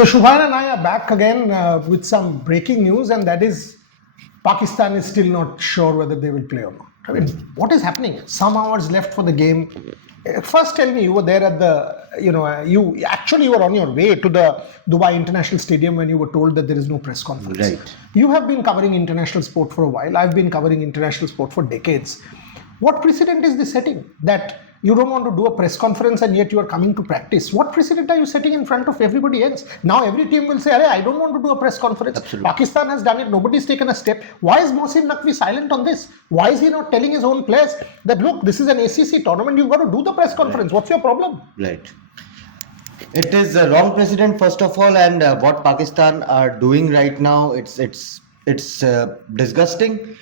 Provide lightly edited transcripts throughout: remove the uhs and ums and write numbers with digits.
So Subhayan and I are back again with some breaking news, and that is Pakistan is still not sure whether they will play or not. I mean, what is happening? Some hours left for the game. First, tell me, you were there at the, you were on your way to the Dubai International Stadium when you were told that there is no press conference. Right. You have been covering international sport for a while. I've been covering international sport for decades. What precedent is this setting that you don't want to do a press conference and yet you are coming to practice? What precedent are you setting in front of everybody else? Now every team will say, I don't want to do a press conference. Absolutely. Pakistan has done it. Nobody's taken a step. Why is Mohsin Naqvi silent on this? Why is he not telling his own players that, look, this is an ACC tournament. You've got to do the press conference. What's your problem? Right. It is a wrong precedent, first of all, and what Pakistan are doing right now, it's disgusting.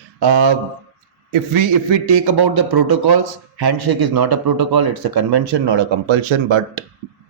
If we take about the protocols, handshake is not a protocol; it's a convention, not a compulsion. But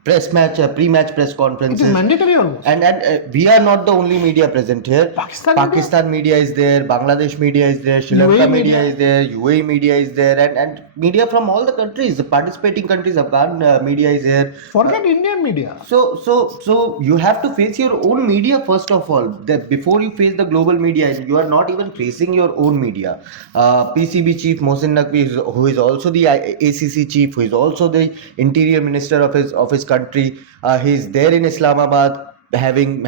pre-match press It conferences, is mandatory almost. and we are not the only media present here. Pakistan media is there, Bangladesh media is there, Sri Lanka UAE media media. is there, UAE media is there, and media from all the countries, the participating countries. Afghan media is here. Forget Indian media. So you have to face your own media first of all. That before you face the global media, you are not even facing your own media. PCB chief Mohsin Naqvi, who is also the ACC chief, who is also the interior minister of his country. He's there in Islamabad having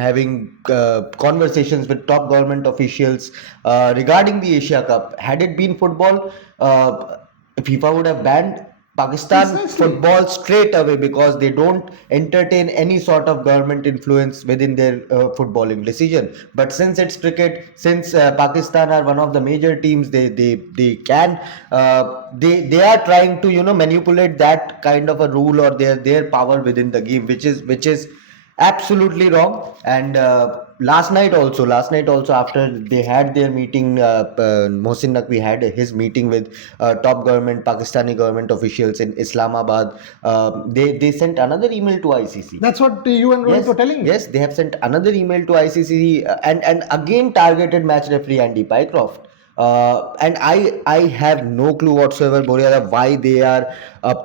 conversations with top government officials regarding the Asia Cup. Had it been football, FIFA would have banned Pakistan Precisely. football straight away because they don't entertain any sort of government influence within their footballing decision. But since it's cricket, since Pakistan are one of the major teams, they are trying to manipulate that kind of a rule or their power within the game, which is absolutely wrong. And last night also after they had their meeting, Mohsin Naqvi had his meeting with top Pakistani government officials in Islamabad. They sent another email to ICC. That's what you and Rohit were telling me. Yes, they have sent another email to ICC and again targeted match referee Andy Pycroft. And I have no clue whatsoever, Boria, why they are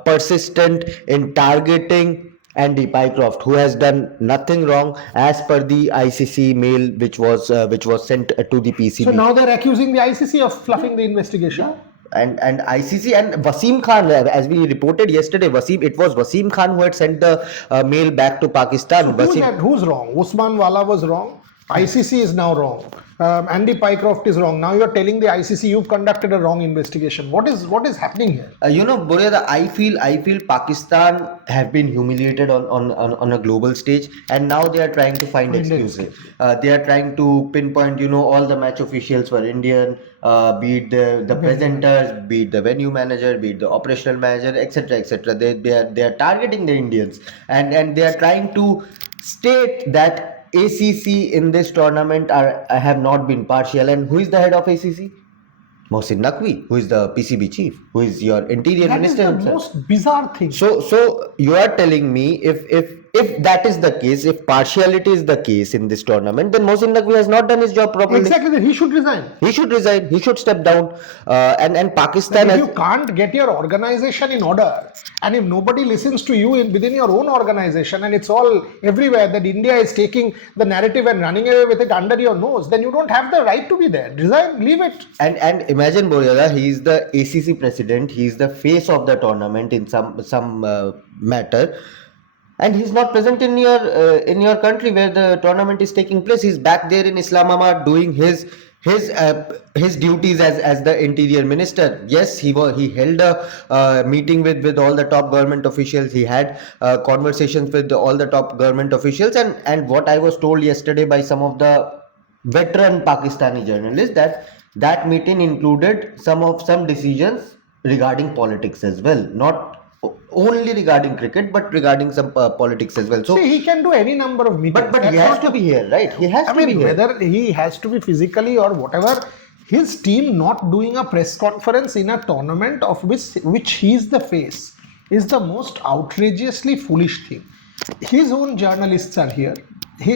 persistent in targeting Andy Pycroft, who has done nothing wrong as per the ICC mail which was sent to the PCB. So now they're accusing the ICC of fluffing the investigation. And ICC and Wasim Khan, as we reported yesterday, it was Wasim Khan who had sent the mail back to Pakistan. Who's wrong? Usman Wala was wrong. ICC is now wrong. Andy Pycroft is wrong. Now you're telling the ICC you've conducted a wrong investigation. What is happening here? Boria, I feel Pakistan have been humiliated on a global stage, and now they are trying to find excuses. They are trying to pinpoint, all the match officials were Indian, be it the presenters, be it the venue manager, be it the operational manager, etc., etc. They are targeting the Indians, and they are trying to state that ACC in this tournament have not been partial. And who is the head of ACC? Mohsin Naqvi, who is the PCB chief, who is your interior minister. That is the most bizarre thing. So you are telling me if that is the case, if partiality is the case in this tournament, then Mohsin Naqvi has not done his job properly. Exactly, then he should resign. He should step down. And Pakistan. If you can't get your organization in order, and if nobody listens to you within your own organization, and it's all everywhere that India is taking the narrative and running away with it under your nose, then you don't have the right to be there. Resign, leave it. And imagine, Boria, he is the ACC president. He is the face of the tournament in some matter. And he's not present in your country where the tournament is taking place. He's back there in Islamabad doing his duties as the interior minister. Yes, he held a meeting with all the top government officials. He had conversations with all the top government officials. And what I was told yesterday by some of the veteran Pakistani journalists, that meeting included some decisions regarding politics as well, not only regarding cricket, but regarding some politics as well. So see, he can do any number of meetings. But he has to be here, right? He has to be here. Whether he has to be physically or whatever, his team not doing a press conference in a tournament of which he is the face is the most outrageously foolish thing. His own journalists are here.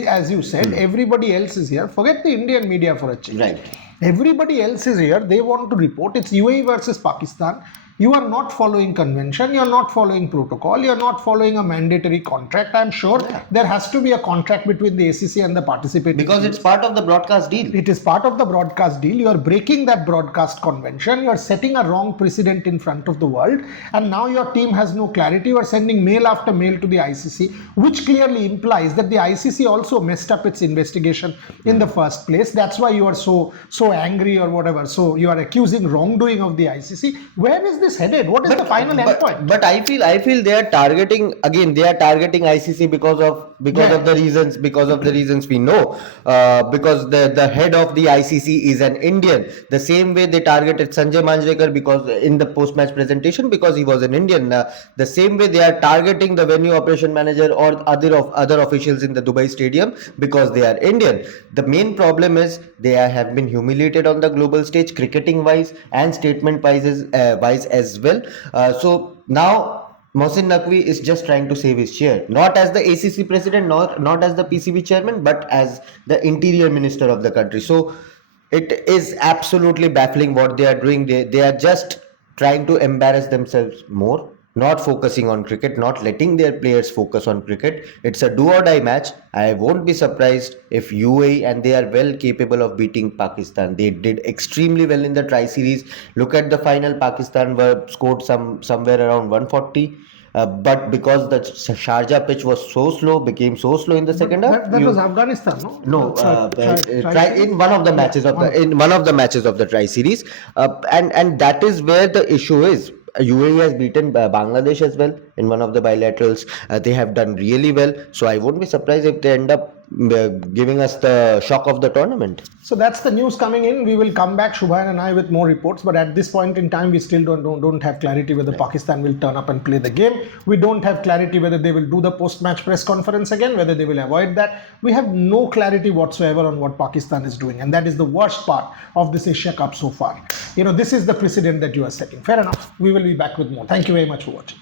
As you said, everybody else is here. Forget the Indian media for a change. Right. Everybody else is here. They want to report. It's UAE versus Pakistan. You are not following convention, you're not following protocol, you're not following a mandatory contract. I'm sure there has to be a contract between the ACC and the participating Because teams. it's part of the broadcast deal. It is part of the broadcast deal. You are breaking that broadcast convention. You are setting a wrong precedent in front of the world. And now your team has no clarity. You are sending mail after mail to the ICC, which clearly implies that the ICC also messed up its investigation in the first place. That's why you are so angry or whatever. So you are accusing wrongdoing of the ICC. Where is this headed? What is the final endpoint? But I feel they are targeting ICC because of the reasons we know. Because the head of the ICC is an Indian. The same way they targeted Sanjay Manjrekar because in the post-match presentation because he was an Indian. The same way they are targeting the venue operation manager or other officials in the Dubai stadium because they are Indian. The main problem is they have been humiliated on the global stage, cricketing wise and statement wise as well. So now Mohsin Naqvi is just trying to save his chair, not as the ACC president, not as the PCB chairman, but as the interior minister of the country. So it is absolutely baffling what they are doing. They are just trying to embarrass themselves more, not focusing on cricket, not letting their players focus on cricket. It's a do or die match. I won't be surprised if UAE, and they are well capable of beating Pakistan. They did extremely well in the tri-series. Look at the final. Pakistan scored somewhere around 140. But because the Sharjah pitch was so slow, became so slow in the second half. That was Afghanistan, no? No, in one of the matches of the tri-series, and that is where the issue is. UAE has beaten Bangladesh as well in one of the bilaterals. They have done really well, so I won't be surprised if they end up giving us the shock of the tournament. So that's the news coming in. We will come back, Subhayan and I, with more reports. But at this point in time, we still don't have clarity whether Pakistan will turn up and play the game. We don't have clarity whether they will do the post-match press conference again, whether they will avoid that. We have no clarity whatsoever on what Pakistan is doing. And that is the worst part of this Asia Cup so far. This is the precedent that you are setting. Fair enough. We will be back with more. Thank you very much for watching.